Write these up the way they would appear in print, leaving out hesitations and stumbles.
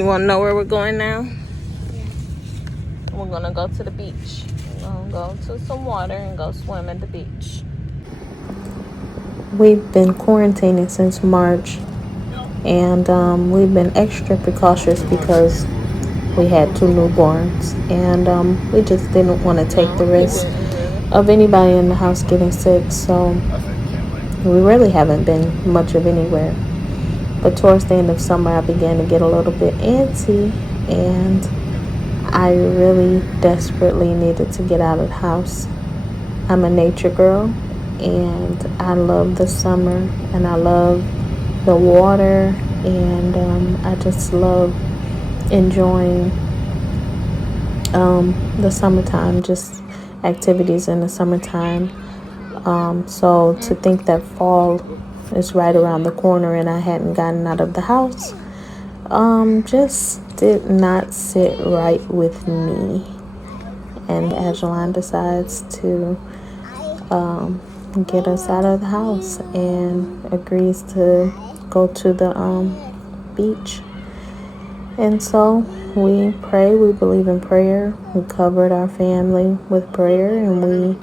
You want to know where we're going now? We're going to go to the beach. We're going to go to some water and go swim at the beach. We've been quarantining since March, and we've been extra precautious because we had 2 newborns, and we just didn't want to take the risk of anybody in the house getting sick, so we really haven't been much of anywhere. But towards the end of summer, I began to get a little bit antsy, and I really desperately needed to get out of the house. I'm a nature girl, and I love the summer, and I love the water, and I just love enjoying the summertime, just activities in the summertime. So to think that fall is right around the corner and I hadn't gotten out of the house, just did not sit right with me. And Angeline decides to get us out of the house and agrees to go to the beach. And so we pray, we believe in prayer. We covered our family with prayer, and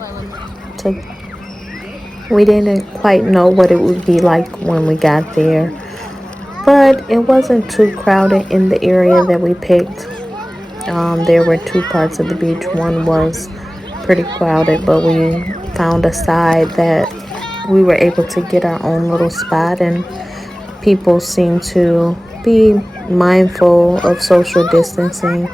we didn't quite know what it would be like when we got there. But it wasn't too crowded in the area that we picked. There were 2 parts of the beach. One was pretty crowded, but we found a side that we were able to get our own little spot, and people seemed to be mindful of social distancing.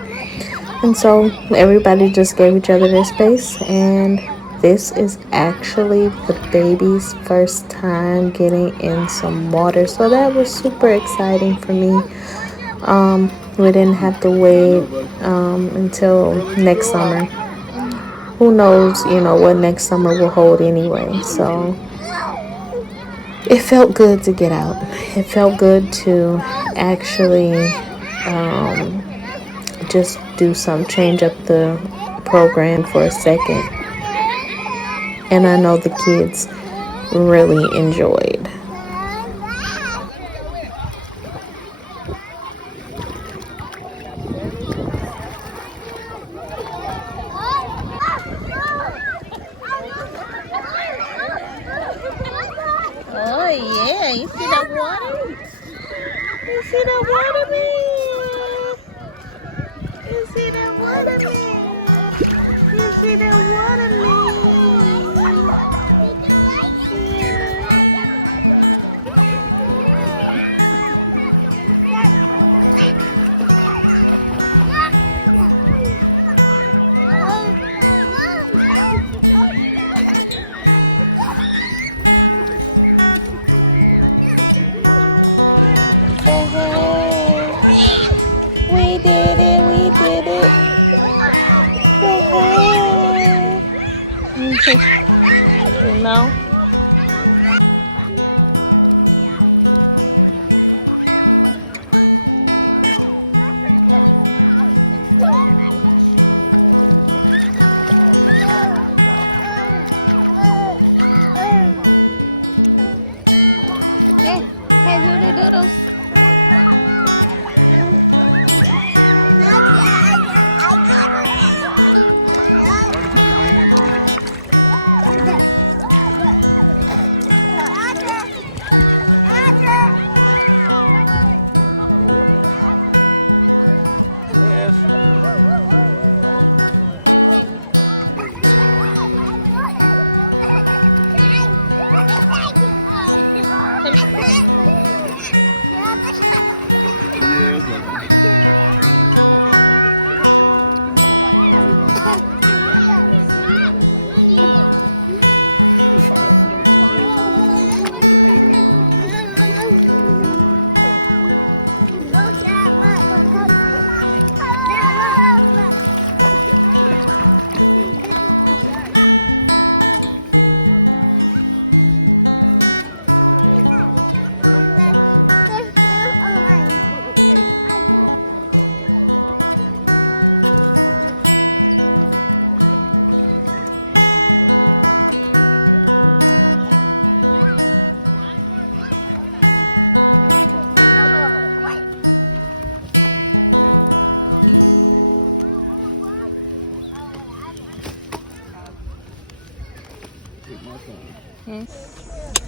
And so everybody just gave each other their space, and this is actually the baby's first time getting in some water, so that was super exciting for me. We didn't have to wait until next summer. Who knows, what next summer will hold anyway. So it felt good to get out. It felt good to actually just change up the program for a second. And I know the kids really enjoyed. Oh yeah, you see the water? You see the water, man? You see the water, man? We did it.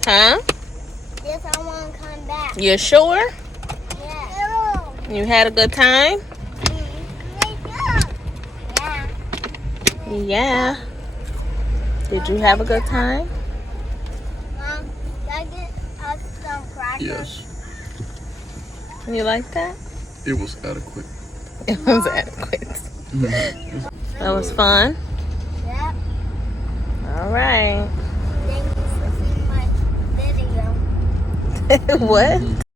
Huh? Yes, I want to come back. You sure? Yeah. You had a good time? Yeah. Yeah. Did you have a good time? Mom, can I get us some crackers? Yes, You like that? it was adequate. It was adequate. That was fun. Yep. All right. Thank you for seeing my video. What?